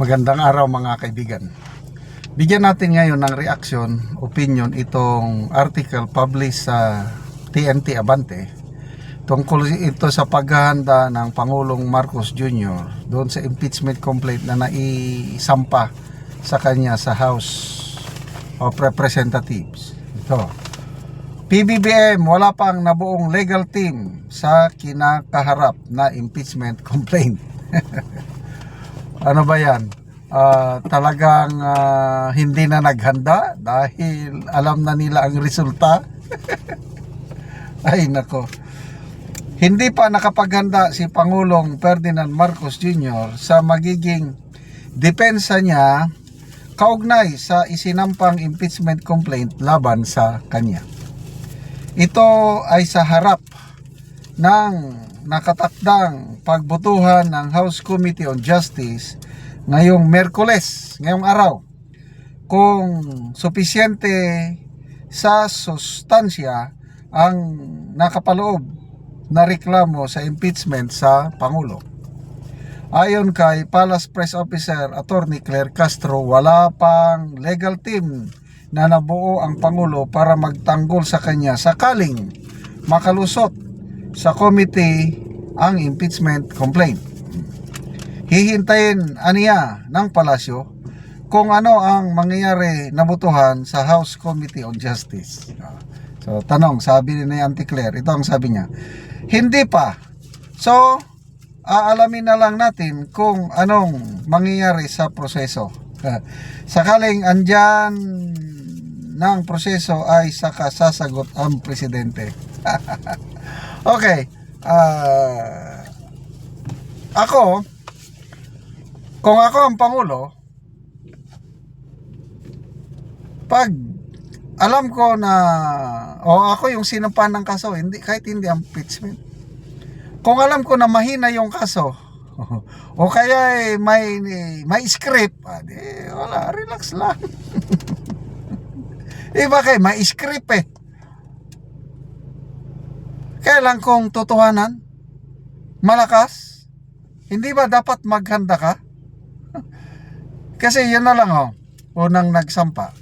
Magandang araw mga kaibigan. Bigyan natin ngayon ng reaction, opinion itong article published sa TNT Abante tungkol ito sa paghahanda ng Pangulong Marcos Jr. doon sa impeachment complaint na naisampa sa kanya sa House of Representatives. Ito, PBBM wala pang nabuong legal team sa kinakaharap na impeachment complaint. Ano ba yan? Talagang hindi na naghanda dahil alam na nila ang resulta. Ay nako. Hindi pa nakapaghanda si Pangulong Ferdinand Marcos Jr. sa magiging depensa niya kaugnay sa isinampang impeachment complaint laban sa kanya. Ito ay sa harap ng nakatakdang pagbotohan ng House Committee on Justice ngayong Miyerkules, ngayong araw, kung supisyente sa sustansya ang nakapaloob na reklamo sa impeachment sa Pangulo. Ayon kay Palace Press Officer Attorney Claire Castro, wala pang legal team na nabuo ang Pangulo para magtanggol sa kanya sakaling makalusot sa committee ang impeachment complaint. Hihintayin aniya ng palasyo kung ano ang mangyayari na botohan sa House Committee on Justice. So tanong, sabi ni Auntie Claire, ito ang sabi niya, hindi pa. So aalamin na lang natin kung anong mangyayari sa proseso. Sakaling andyan ng proseso ay saka sasagot ang presidente. Okay, kung ako ang Pangulo, pag alam ko na ako yung sinampan ng kaso, kahit hindi impeachment, kung alam ko na mahina yung kaso o kaya may script, wala, relax lang. Iba kay may script Kailan kung totohanan, malakas, hindi ba dapat maghanda ka? Kasi yun na lang unang nagsampa.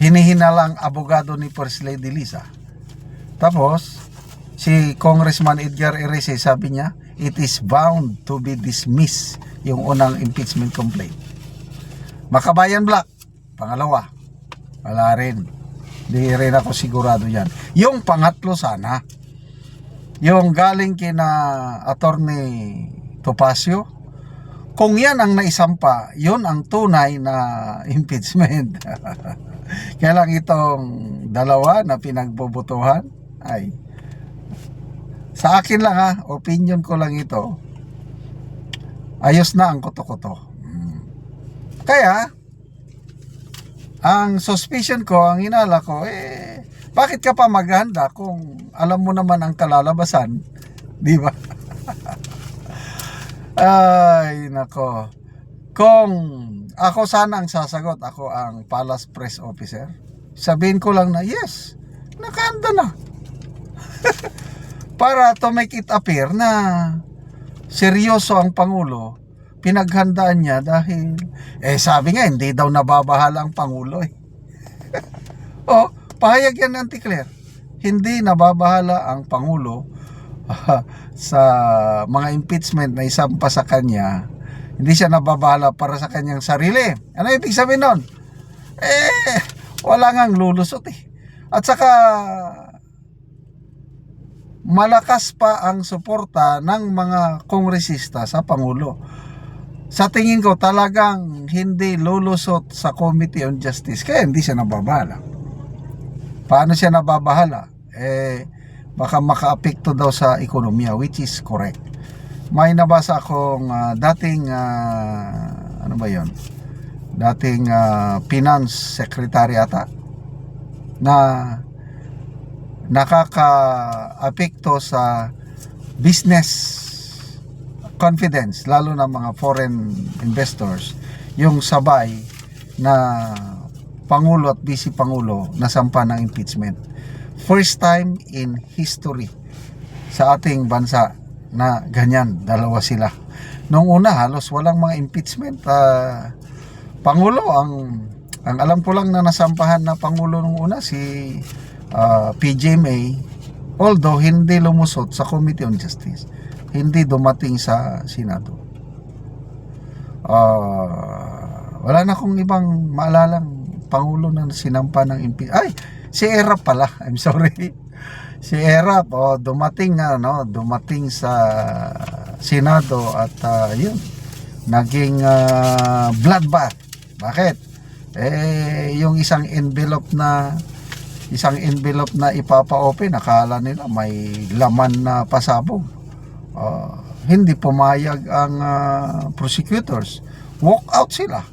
Hinihinalang abogado ni First Lady Lisa. Tapos, si Congressman Edgar Erese sabi niya, it is bound to be dismissed yung unang impeachment complaint. Makabayan Black, pangalawa, wala rin. Di rin ako sigurado yan. Yung pangatlo sana, yung galing kina Attorney Topacio, kung yan ang naisampa, yun ang tunay na impeachment. Kaya lang itong dalawa na pinagbobotohan, ay sa akin lang opinion ko lang ito, ayos na ang koto-koto. Kaya ang suspicion ko, ang hinala ko, bakit ka pa maghanda kung alam mo naman ang kalalabasan, di ba? Ay, nako. Kung ako sana ang sasagot, ako ang Palace Press Officer, sabihin ko lang na, yes, nakahanda na. Para to make it appear na seryoso ang Pangulo, pinaghandaan niya dahil sabi nga hindi daw nababahala ang Pangulo pahayag yan ng Auntie Claire, hindi nababahala ang Pangulo sa mga impeachment na isampa sa kanya. Hindi siya nababahala para sa kanyang sarili. Ano ibig sabihin nun? Wala ngang lulusot At saka malakas pa ang suporta ng mga kongresista sa Pangulo. Sa tingin ko talagang hindi lulusot sa Committee on Justice, kaya hindi siya nababahala. Paano siya nababahala? Baka makaapekto daw sa ekonomiya, which is correct. May nabasa akong dating dating finance secretary ata na nakaka-apekto sa business confidence, lalo na mga foreign investors, yung sabay na Pangulo at Vice Pangulo nasampa ng impeachment. First time in history sa ating bansa na ganyan, dalawa sila Noong una halos walang mga impeachment. Pangulo ang alam ko lang na nasampahan na pangulo nung una si PGMA, although hindi lumusot sa Committee on Justice, hindi dumating sa Senado. Wala na akong ibang maalalang pangulo na sinampa ng impeachment. Ay, si Erap pala. I'm sorry. Si Erap dumating dumating sa Senado at yun, naging bloodbath. Bakit? Yung isang envelope na ipapa-open, akala nila may laman na pasabog. Hindi pumayag ang prosecutors. Walk out sila.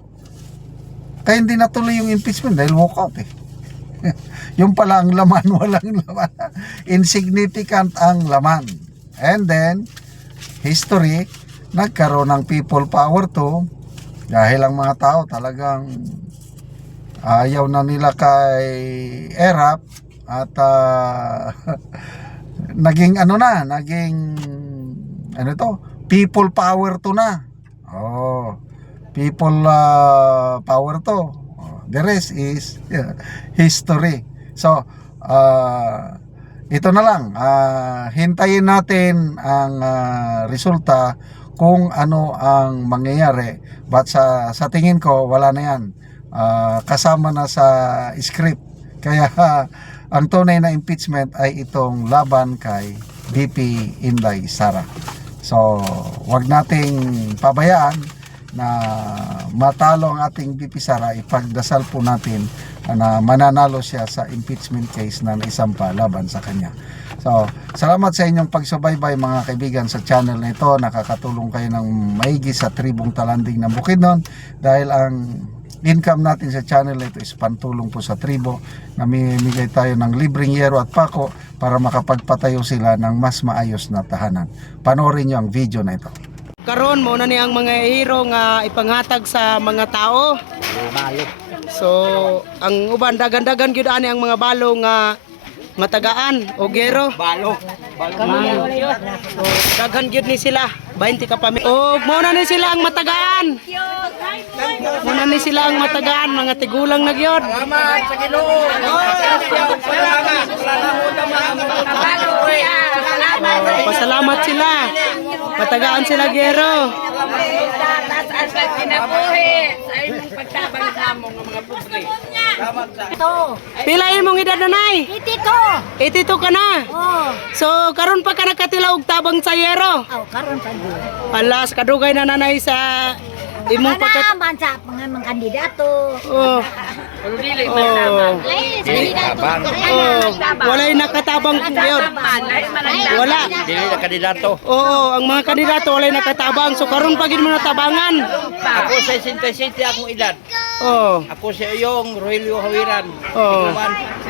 Kaya hindi natuloy yung impeachment dahil walk out yung pala ang laman, walang laman. Insignificant ang laman. And then history, nagkaroon ng people power to dahil ang mga tao talagang ayaw na nila kay Erap at naging people power to na. People power to. The rest is history. So ito na lang, hintayin natin ang resulta kung ano ang mangyayari. But sa tingin ko wala na yan. Kasama na sa script. Kaya ang tunay na impeachment ay itong laban kay VP Inday Sara. So wag nating pabayaan na matalo ang ating VP Sara. Ipagdasal po natin na mananalo siya sa impeachment case na naisampa laban sa kanya. So, salamat sa inyong pagsubaybay mga kaibigan sa channel na ito. Nakakatulong kayo ng maigi sa tribong Talanding ng Bukidnon dahil ang income natin sa channel na ito is pantulong po sa tribo. Namimigay tayo ng libreng yero at pako para makapagpatayo sila ng mas maayos na tahanan. Panoorin niyo ang video na ito. Karon mo na ni ang mga hero nga ipanghatag sa mga tao. So, ang uban dagan-dagan gyud ani ang mga balo nga matagaan o gero. Balo. So, daghan gyud ni sila. 20 ka pa. O mo na ni sila ang matagaan. Muna ni sila ang matagaan, mga tigulang na gyud. Salamat sa Ginoo. Pasalamat sila. Matagaan sila gero. Pila imong edad nanay? 82. 82 ka na? Oh. So karon pa ka nakatilaw og tabang sa yero? Karon pa gyud. Alas kadugay na nanay sa imong pagkat Naman sa mga kandidato. Oh. Walay nakatabang ngayon. Wala. Dili na kandidato. Oo, ang mga kandidato walay nakatabang. So karon pa gid mo natabangan. Ako sa 67 akong edad. Oh. Ako si Oyong Rogelio Hawiran. Oh.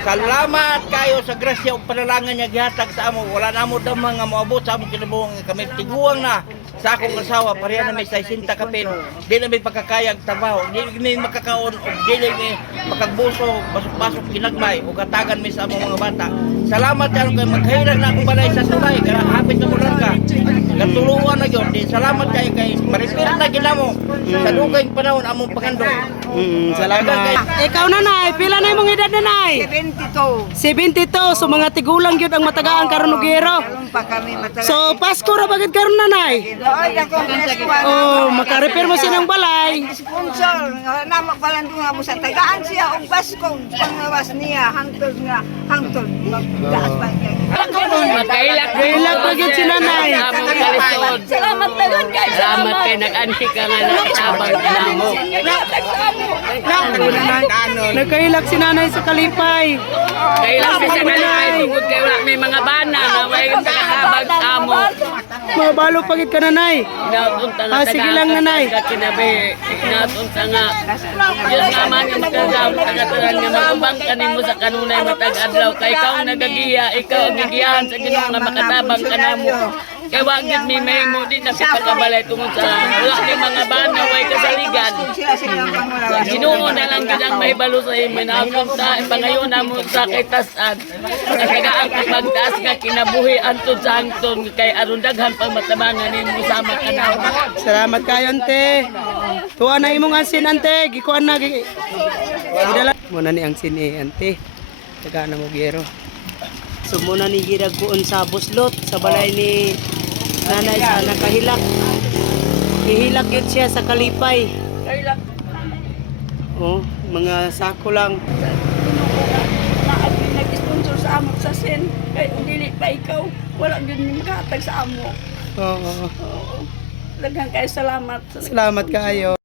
Salamat kayo sa grasya ug panalangan niya gihatag sa amo. Wala na mo damang nga moabot sa among kinabuhi. Kami tiguang na sa akong asawa pareha na may 60 kapin. Di na may pagkakayag trabaho. Di na makakaon o di na may makagbuso, basok-basok ginagmay o katagan mi sa among mga bata. Salamat kayo kay maghirang na akong balay sa tulay. Kaya hapit na mo lang ka. Katulungan na yun. Di salamat kayo kay maripir na ginamo. Sa lugayng panahon among pangandong. Salamat. Ikaw nanay, pila na imong edad nanay? 72. 72. So mga tigulang gyud ang matagaan karon og gero. So Pasko ra bagid karon nanay. Oh, makarepair mo sinang balay. Sponsor, namak balandungan mo sa tagaan siya og baskong panglawas niya hangtod nga hangtod taas pa niya. Kailak bagid si nanay. Salamat tagon kay Salamat kay nag-anti ka nga nakitabang ka mo. Nagkailak si nanay sa kalipay. Kailan sa kanay, tungkol kay wala may mga bana na may nakatabang ka mo. Mabalo pagid ka nanay. Inatunta nga Sige lang nanay. Kinabi, inatunta nga. Diyos naman yung magkagaw, tagataran nga magubang kanin mo sa kanunay matag-adlaw. Kay ikaw ang nagagiya, ikaw ang gigiyahan sa Ginoo nga makatabang kanamo. Kay wa gid mi mahimo din na sa pagkabalay tungod sa wala ni mga bana way kasaligan. Sila silang pangulawas. Ginoo na lang gid ang mahibalo sa imo na akong ta pangayon namo sa kay tasan. Nagagaan ko pagtaas nga kinabuhi antud sa hangton kay aron daghan pang matabangan nimo sama kanamo. Salamat kayo, ante. Tuwa na imong ansin, ante. Gikuan na. Gidala. Muna ni ang sini, ante. Taga na mo, Gero. So, muna ni Girag kuon sa buslot, sa balay ni nanay sa nakahilak. Hihilak yun siya sa kalipay. Oh, mga sako lang. Nag-sponsor sa amo sa sin kay dili pa ikaw wala gyud ni makahatag sa amo. Oo. Daghang kay salamat. Salamat kayo.